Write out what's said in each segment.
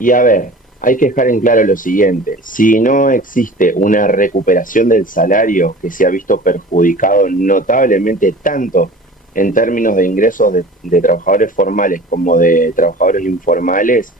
Y a ver, hay que dejar en claro lo siguiente, si no existe una recuperación del salario que se ha visto perjudicado notablemente tanto en términos de ingresos de trabajadores formales como de trabajadores informales,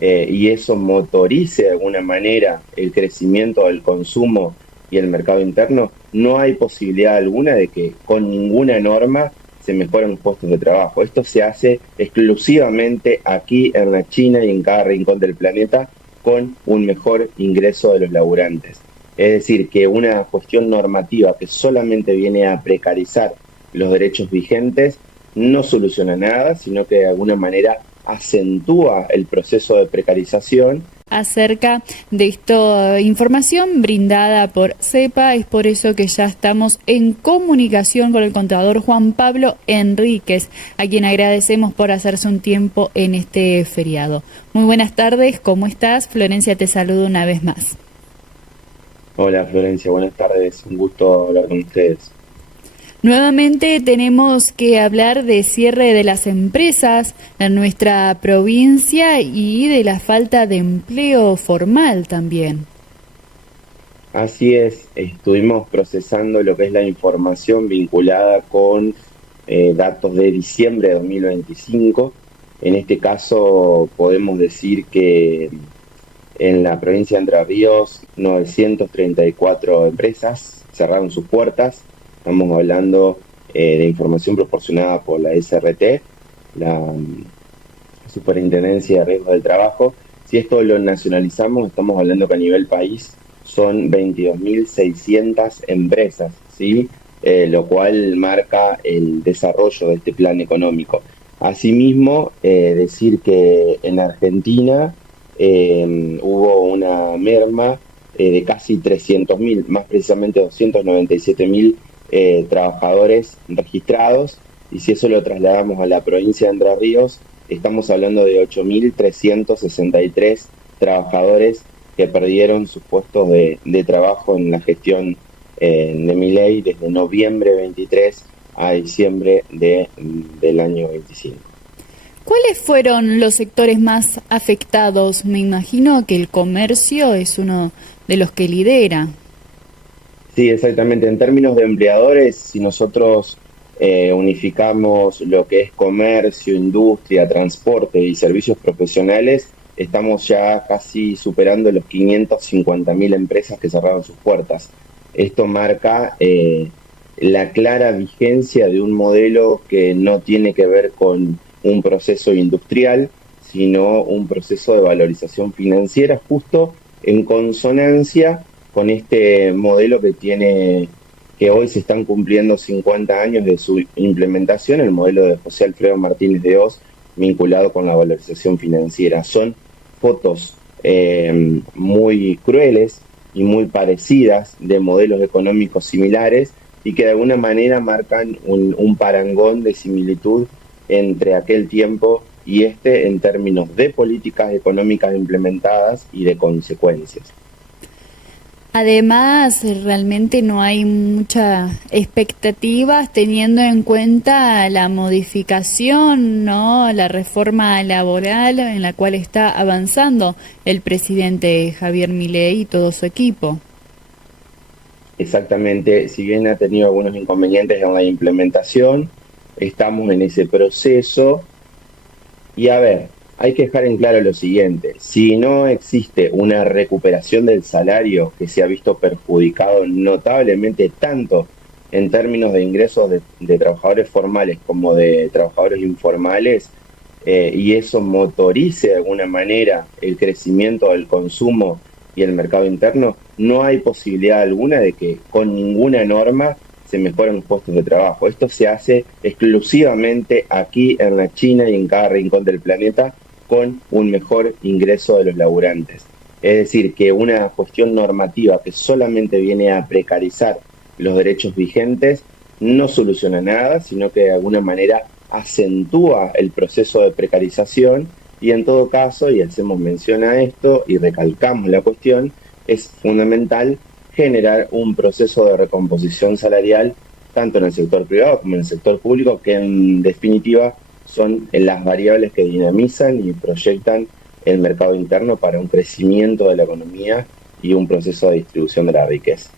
y eso motorice de alguna manera el crecimiento del consumo y el mercado interno, no hay posibilidad alguna de que con ninguna norma se mejoran los puestos de trabajo. Esto se hace exclusivamente aquí en la China y en cada rincón del planeta con un mejor ingreso de los laburantes. Es decir, que una cuestión normativa que solamente viene a precarizar los derechos vigentes no soluciona nada, sino que de alguna manera acentúa el proceso de precarización. Acerca de esta información brindada por CEPA. Es por eso que ya estamos en comunicación con el contador Juan Pablo Enríquez, a quien agradecemos por hacerse un tiempo en este feriado. Muy buenas tardes, ¿cómo estás? Florencia te saludo una vez más. Hola Florencia, buenas tardes, un gusto hablar con ustedes. Nuevamente tenemos que hablar de cierre de las empresas en nuestra provincia y de la falta de empleo formal también. Así es, estuvimos procesando lo que es la información vinculada con datos de diciembre de 2025. En este caso podemos decir que en la provincia de Entre Ríos 934 empresas cerraron sus puertas. Estamos hablando de información proporcionada por la SRT, la Superintendencia de Riesgos del Trabajo. Si esto lo nacionalizamos, estamos hablando que a nivel país son 22.600 empresas, ¿sí? Lo cual marca el desarrollo de este plan económico. Asimismo, decir que en Argentina hubo una merma de casi 300.000, más precisamente 297.000 trabajadores registrados, y si eso lo trasladamos a la provincia de Entre Ríos, estamos hablando de 8.363 trabajadores que perdieron sus puestos de trabajo en la gestión de Milei desde noviembre 23 a diciembre del año 25. ¿Cuáles fueron los sectores más afectados? Me imagino que el comercio es uno de los que lidera. Sí, exactamente. En términos de empleadores, si nosotros unificamos lo que es comercio, industria, transporte y servicios profesionales, estamos ya casi superando los 550.000 empresas que cerraron sus puertas. Esto marca la clara vigencia de un modelo que no tiene que ver con un proceso industrial, sino un proceso de valorización financiera justo en consonancia con este modelo que hoy se están cumpliendo 50 años de su implementación, el modelo de José Alfredo Martínez de Oz, vinculado con la valorización financiera. Son fotos muy crueles y muy parecidas de modelos económicos similares y que de alguna manera marcan un parangón de similitud entre aquel tiempo y este en términos de políticas económicas implementadas y de consecuencias. Además, realmente no hay muchas expectativas teniendo en cuenta la modificación, ¿no? La reforma laboral en la cual está avanzando el presidente Javier Milei y todo su equipo. Exactamente, si bien ha tenido algunos inconvenientes en la implementación, estamos en ese proceso. Y a ver, hay que dejar en claro lo siguiente, si no existe una recuperación del salario que se ha visto perjudicado notablemente tanto en términos de ingresos de trabajadores formales como de trabajadores informales, y eso motorice de alguna manera el crecimiento del consumo y el mercado interno, no hay posibilidad alguna de que con ninguna norma se mejoran los puestos de trabajo. Esto se hace exclusivamente aquí en la China y en cada rincón del planeta con un mejor ingreso de los laburantes. Es decir, que una cuestión normativa que solamente viene a precarizar los derechos vigentes no soluciona nada, sino que de alguna manera acentúa el proceso de precarización y en todo caso, y hacemos mención a esto y recalcamos la cuestión, es fundamental generar un proceso de recomposición salarial tanto en el sector privado como en el sector público, que en definitiva son las variables que dinamizan y proyectan el mercado interno para un crecimiento de la economía y un proceso de distribución de la riqueza.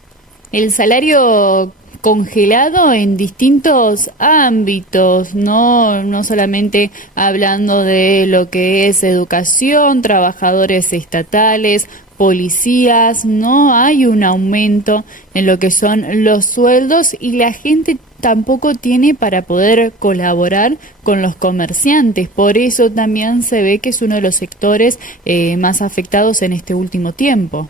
El salario congelado en distintos ámbitos, no solamente hablando de lo que es educación, trabajadores estatales, policías, no hay un aumento en lo que son los sueldos y la gente tampoco tiene para poder colaborar con los comerciantes. Por eso también se ve que es uno de los sectores más afectados en este último tiempo.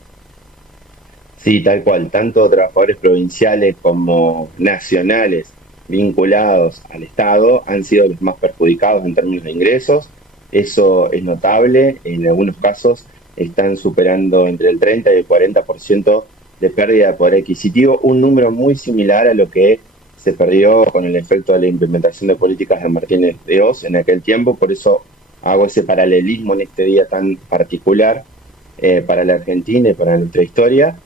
Sí, tal cual, tanto trabajadores provinciales como nacionales vinculados al Estado han sido los más perjudicados en términos de ingresos. Eso es notable, en algunos casos están superando entre el 30 y el 40% de pérdida de poder adquisitivo, un número muy similar a lo que se perdió con el efecto de la implementación de políticas de Martínez de Oz en aquel tiempo. Por eso hago ese paralelismo en este día tan particular para la Argentina y para nuestra historia.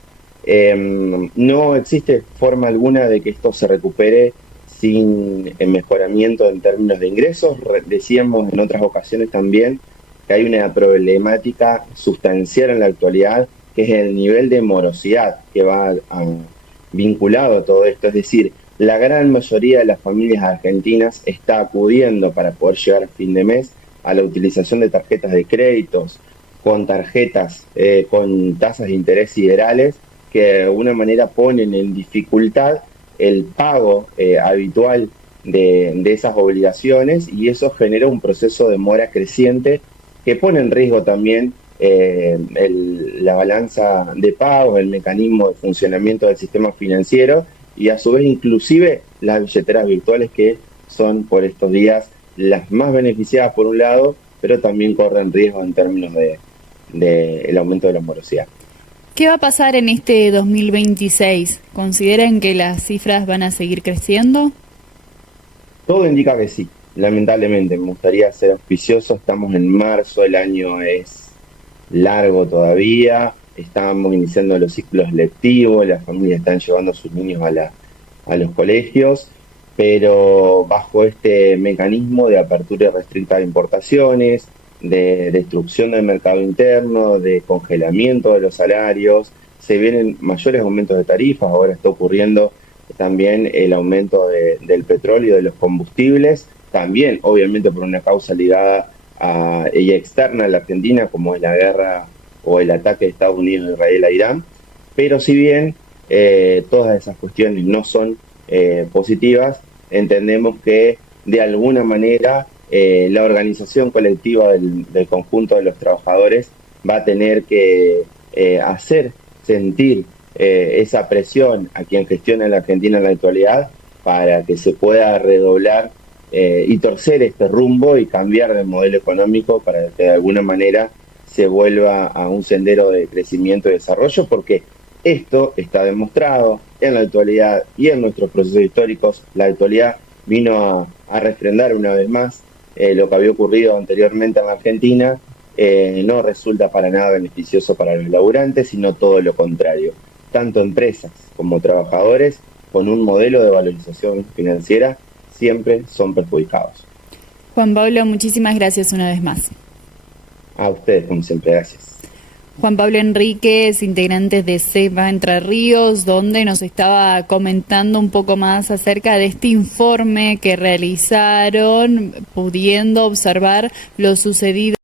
No existe forma alguna de que esto se recupere sin el mejoramiento en términos de ingresos. Decíamos en otras ocasiones también que hay una problemática sustancial en la actualidad, que es el nivel de morosidad que va vinculado a todo esto. Es decir, la gran mayoría de las familias argentinas está acudiendo para poder llegar a fin de mes a la utilización de tarjetas de créditos, con tarjetas con tasas de interés siderales, que de alguna manera ponen en dificultad el pago habitual de esas obligaciones, y eso genera un proceso de mora creciente que pone en riesgo también la balanza de pagos, el mecanismo de funcionamiento del sistema financiero y a su vez inclusive las billeteras virtuales, que son por estos días las más beneficiadas por un lado, pero también corren riesgo en términos de el aumento de la morosidad. ¿Qué va a pasar en este 2026? ¿Consideran que las cifras van a seguir creciendo? Todo indica que sí, lamentablemente. Me gustaría ser auspicioso, estamos en marzo, el año es largo todavía, estamos iniciando los ciclos lectivos, las familias están llevando a sus niños a los colegios, pero bajo este mecanismo de apertura restricta de importaciones, de destrucción del mercado interno, de congelamiento de los salarios, se vienen mayores aumentos de tarifas. Ahora está ocurriendo también el aumento del petróleo y de los combustibles, también obviamente por una causa ligada y externa a la Argentina, como es la guerra o el ataque de Estados Unidos e Israel a Irán. Pero si bien todas esas cuestiones no son positivas, entendemos que de alguna manera la organización colectiva del conjunto de los trabajadores va a tener que hacer sentir esa presión a quien gestiona la Argentina en la actualidad, para que se pueda redoblar y torcer este rumbo y cambiar de modelo económico para que de alguna manera se vuelva a un sendero de crecimiento y desarrollo, porque esto está demostrado en la actualidad y en nuestros procesos históricos. La actualidad vino a refrendar una vez más lo que había ocurrido anteriormente en la Argentina. No resulta para nada beneficioso para los laburantes, sino todo lo contrario. Tanto empresas como trabajadores con un modelo de valorización financiera siempre son perjudicados. Juan Pablo, muchísimas gracias una vez más. A ustedes, como siempre, gracias. Juan Pablo Enríquez, integrante de CEPA Entre Ríos, donde nos estaba comentando un poco más acerca de este informe que realizaron, pudiendo observar lo sucedido